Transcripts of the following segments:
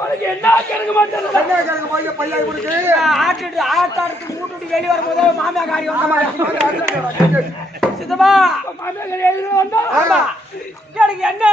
உனக்கு என்ன கணக்கு மாட்டேன் என்ன கணக்கு போய் பையா கொடுக்கு ஆட்டாடுக்கு மூட்டு வெளியே வரும்போது மாமியா காரியம் சித்தப்பா மாமியா காரி எழுதி வந்தா ஆமா எனக்கு என்ன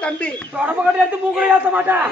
தம்பி தொடர்பு கட்டி எடுத்து மூக்குல ஏத்த மாட்டேன்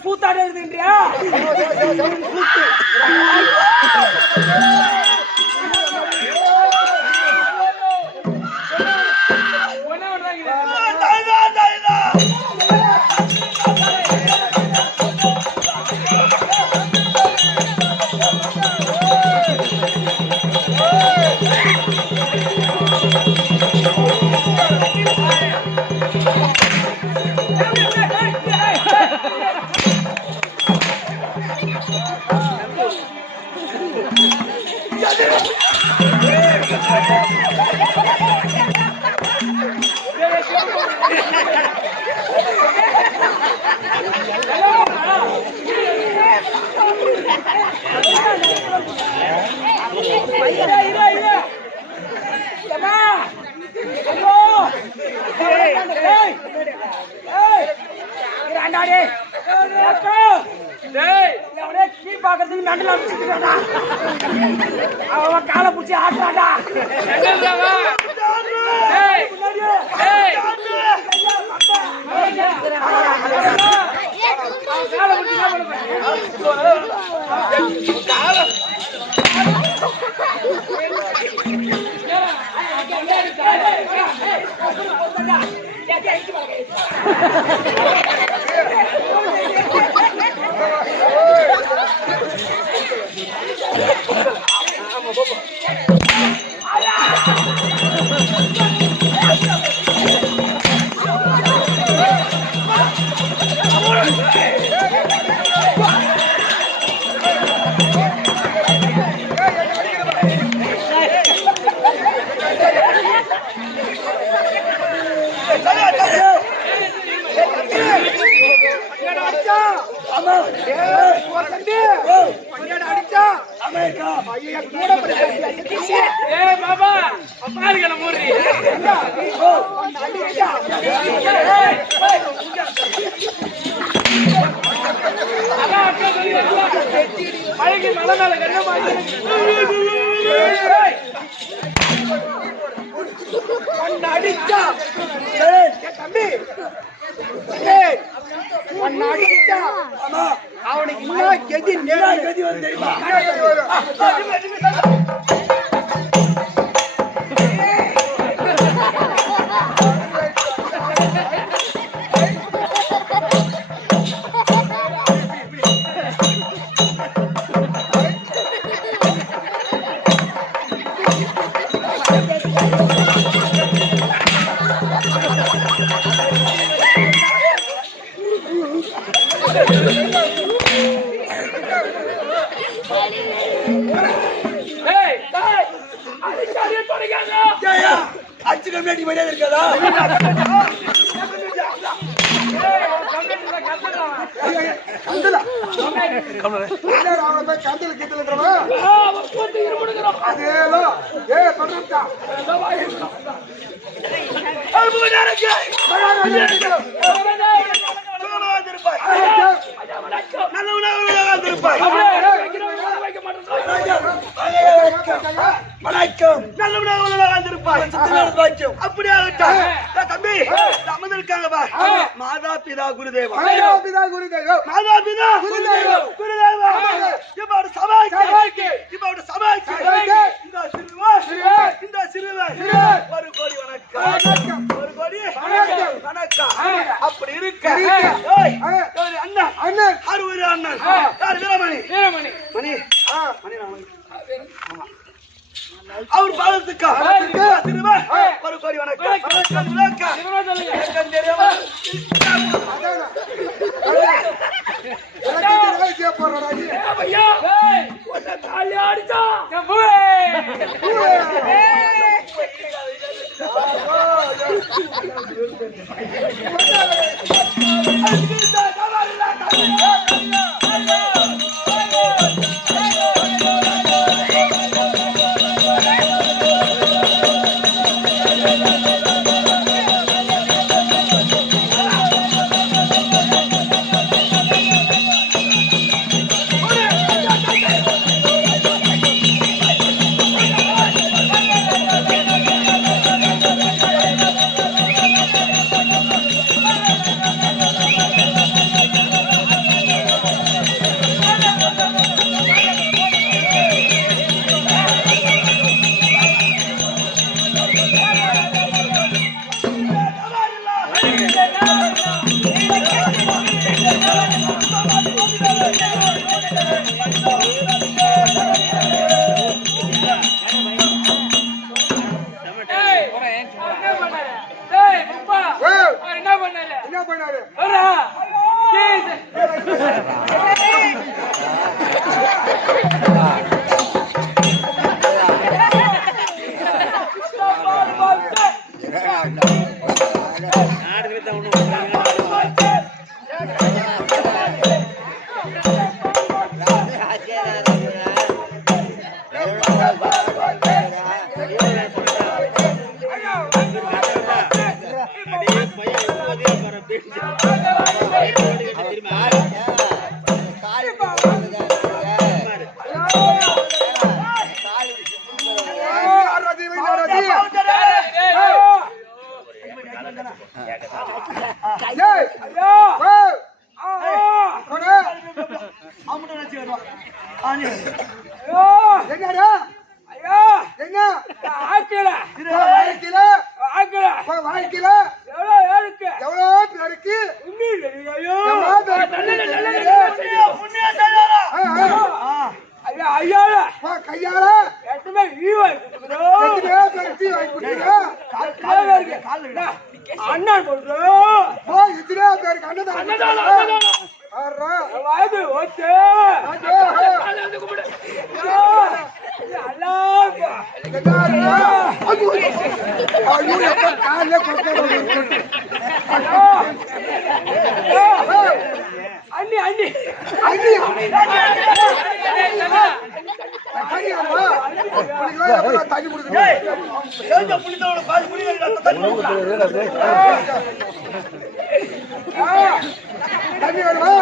கூத்தாடு இருக்குன்றியா காலை பிடிச்சி ஆட்டாடா அவனுக்கு இன்னும் கதி கதி வந்து தெரியுமா? அச்சு கம்மியாட்டி மரியாதை இருக்காதா? நல்ல உணவு வணக்கம். நல்ல அப்படியே தம்பி அமர்ந்திருக்காங்க. மாதா பிதா குருதேவா, மாதா பிதா குருதேவா, மாதா பிதா குருதேவா, குருதேவா. இப்போட சபாய்க்கு, இப்போட சபாய்க்கு இந்த சிறுவன் ஒரு கோடி வணக்கம், ஒரு கோடி வணக்கம். அப்படி இருக்க அண்ணன் அண்ணன் அறுவரு அண்ணன் யார்? வீரமணி, வீரமணி மணி மணி அவர் பாதத்துக்கா ஒரு கோடி வணக்கம். தண்ணி வேணுமா?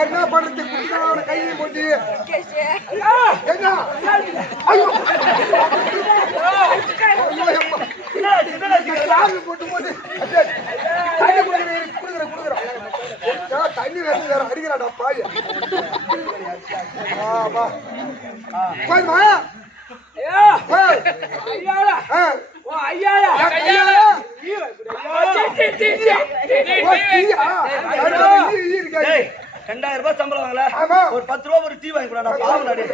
என்ன பண்றது? குடிக்காத கையை போட்டு என்ன போட்டு போட்டு தண்ணி குடுக்குறேன் தண்ணி வேற அடிக்கிறாடா பாய் போதுமா? ₹2000 சம்பளம் வாங்கல ஒரு ₹10 ஒரு டீ வாங்கி கூடாடா பாவனாடி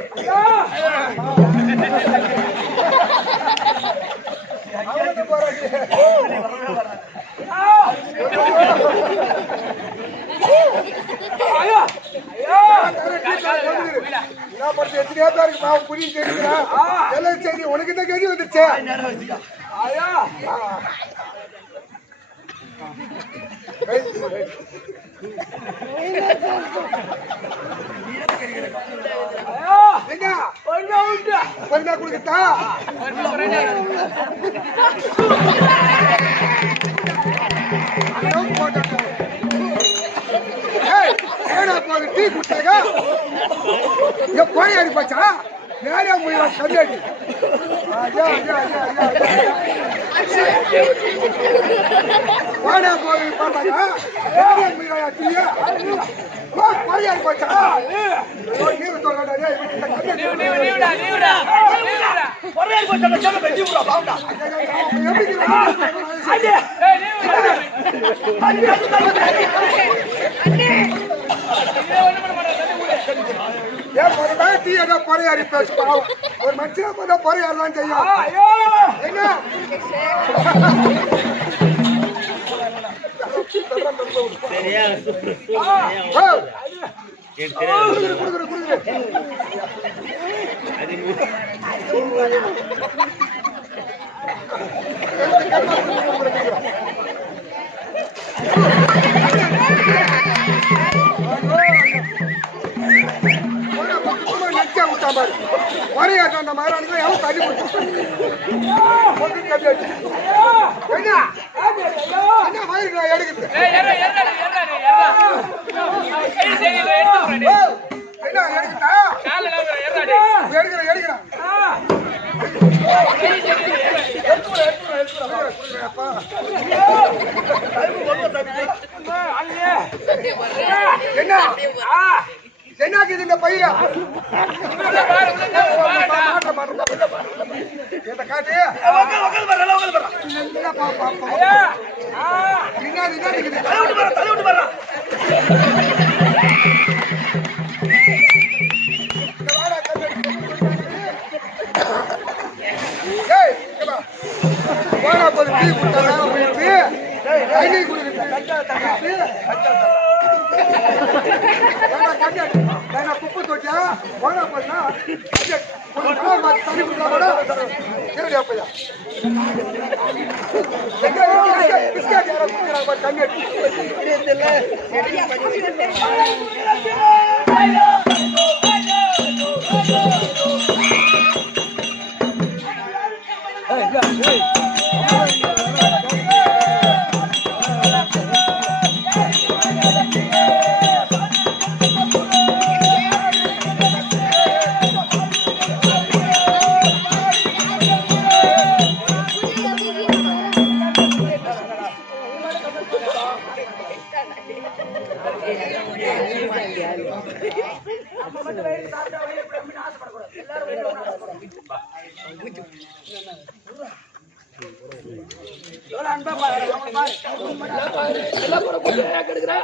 எத்தனையோ பேருக்கு பாவம் புரிய தெரியுதுறேன் எல்லாம் சரி உனக்கு இந்த கேள்வி வந்துருச்சு என்ன கொடுக்கட்டா போது டீ குடிச்சாங்க போய் அடிப்பாச்சா நேரா போயிடா கண்ணாடி போனா போய் பார்த்தாங்க நேரா போயிடா டீயா போய் அடிப்பாச்சா நீங்க சொல்றாடா பொறையாரி பேச ஒரு மனுஷனா பார்த்தா பொறையாரலாம் செய்யும் என்ன பொறையாட்டம் அந்த மாதிரி எவ்வளவு தண்ணி எடுக்குது என்ன என்னாக்குது இந்த பையன் காட்டு குப்பை தோட்டியா போனா போனா தண்ணி குடிச்சா தண்ணி போய் பாரு எல்லாம் போற போய் கேக்குறா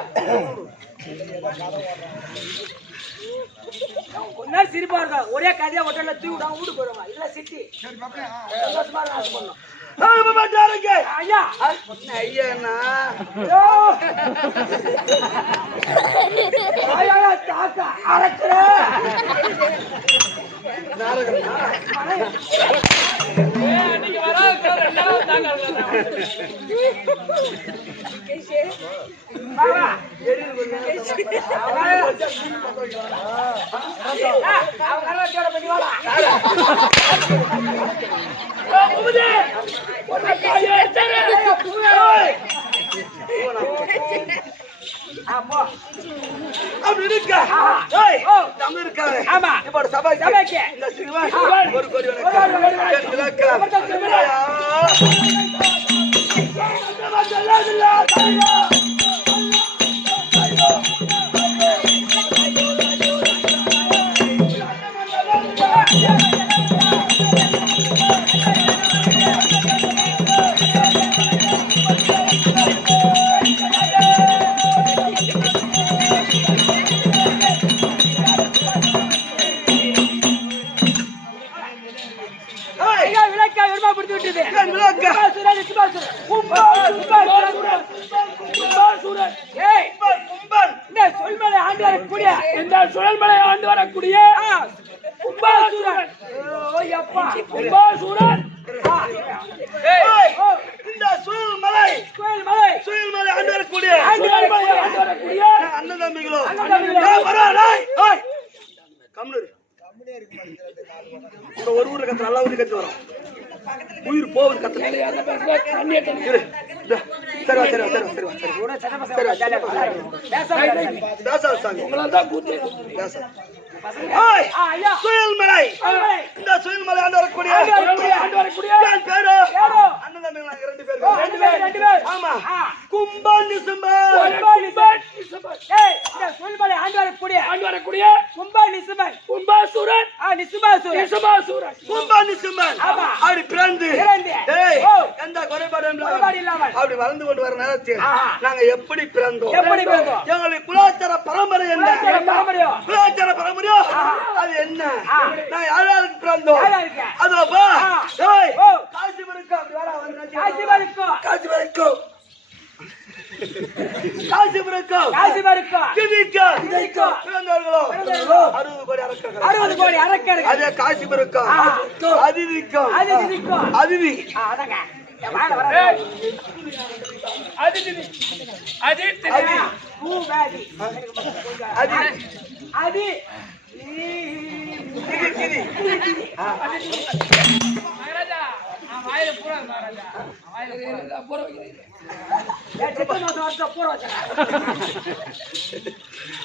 கொஞ்ச சிரிப்பா இருக்கா ஒரே கதையா ஹோட்டல்ல தூக்கி விடாம வீடு போறோமா இல்ல சிட்டி சந்தோஷமா ராஸ் பண்ணோம் ஐயா ஐயாண்ணா ஐயா தாக்கா அரக்குற நீங்க வராத எல்லாரும் தாங்க பாவா அவங்க கரவாச்சோட பண்ணி வாடா புகுதே ஒண்ணு காயே தரே அப்போ அப்படி இருக்க ஏய் நம்ம இருக்காங்க ஆமா இப்ப சபைக்கு இந்த சிறுவா ஒரு கோடி சுழல்மலை ஆண்டு வரக்கூடிய கும்பாசூரன் கும்பாசூரன் இந்த சுழல்மலை ஆண்டு வரக்கூடிய அண்ணன் தம்பிகளோ கம்னு ஒரு ஊர்ல கத்து நல்லா ஊதி கத்து வரும் உயிர் போவது கத்து சுயல்மலை இந்த சுயல்மலை ஆண்டு வரக்கூடிய பேரு அண்ணன் தம்பிகள் 2 பேர் ஆமா கும்பன் நிசும்பன் சுயல்மலை ஆண்டு வரக்கூடிய கும்பா நிசும்பன் கும்பாசூரன் நிசுபாசூரன் கும்பா நிசும்பன் அப்படி பிறந்து எந்த குறைபாடும் இல்லாமல் அப்படி வளர்ந்து கொண்டு வர நேரத்தில் நாங்க எப்படி பிறந்தோம் எங்களுடைய குலாச்சார பரம்பரை என்ன குலாச்சார பரம்பரையோ அது என்ன நாங்க யாராருக்கு பிறந்தோம் அதுவா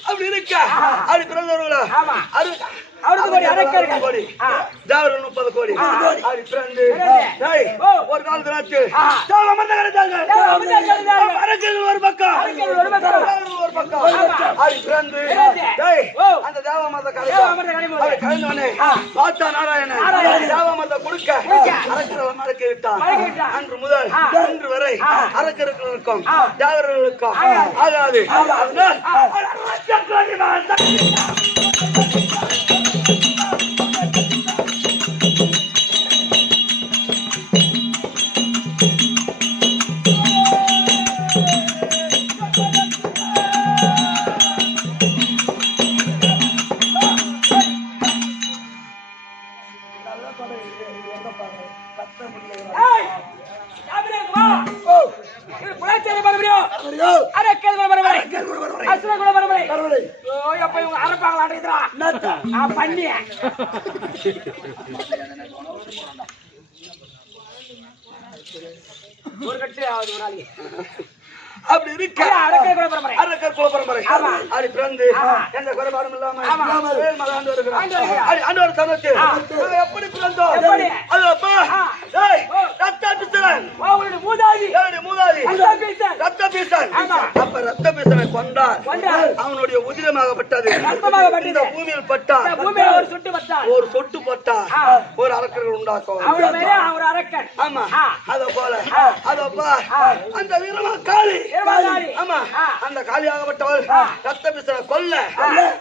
அப்படி இருக்கா அப்படி பிறந்தவர்களா கோடி ஜாவர 30 கோடி அப்படி பிறந்து ஒரு காலத்துல ஒரு பக்கம் அப்படி பிறந்து அந்த தேவ மத கலைஞனே பார்த்தா நாராயணன் தேவ மத கொடுக்க அரக்கர் மறக்க விட்டான் அன்று முதல் இன்று வரை அரக்கர்களுக்கும் தேவர்களுக்கும் ஆகாது அதனால் அப்படி இருக்க அரக்கர் குல பரம்பரை அப்படி பிறந்து எந்த குறைபாடும் இல்லாம ஆண்டு வருகிறார் எப்படி பிறந்தோம் அது அப்பா வீரன் அவனுடைய மூதாதி என்னுடைய மூதாதி ரத்த பீசன். ரத்த பீசன். ஆமா. அப்ப ரத்த பீசனை கொண்டார். அவனுடைய உதிரமாகப்பட்டது இந்த பூமியில் பட்டார். இந்த பூமியில ஒரு சொட்டு பட்டார். ஒரு சொட்டு பட்டார் ஒரு அரக்கர்கள் உண்டாக்கும். அவன மேல அவர் அரக்கன். ஆமா. அத போல அந்த வீரமா காளி. ஆமா. அந்த காளியாகப்பட்டவள் ரத்த பீசனை கொல்ல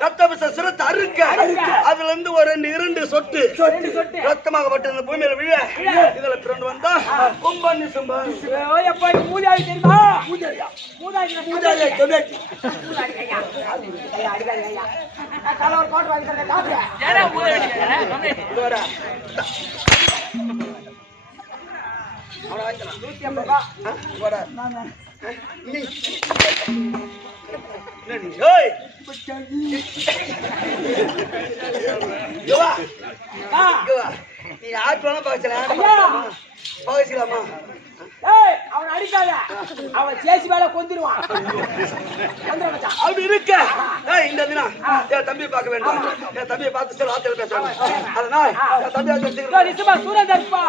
ரத்த பீச சிரத்தை அறுக்க அதுல இருந்து ஒரு இரண்டு சொட்டு ரத்தமாகப்பட்ட இந்த பூமியில விழ இதுல பிறந்து வந்தா கும்பன் சிம்பன். எப்ப மூதாதி தெரியுமா? மூதாதி மூதாதி கபேட்டி தலைவர் கோட் வாங்கி தரேன் காப்பி. ஏடா மூதாதி கேக்குற அவன வாங்கிக்கலாம். 150 ரூபாய். போடா. நீ நடி ஏய் யோவா யோவா நீ ஆட்றோன பாக்கலாம் பாக்கலாமா? ஏய் அவன் அடிக்காத. அவன் சேசி மேல கொந்திருவான். கொந்திர மச்சான். அப்படி இருக்க ஏய் இந்த தினா என் தம்பியை பார்க்க வேண்டாம். என் தம்பியை பார்த்து வார்த்தை பேசணும். அதனால என் தம்பியை நிச்சயமா சூரன் தர்பா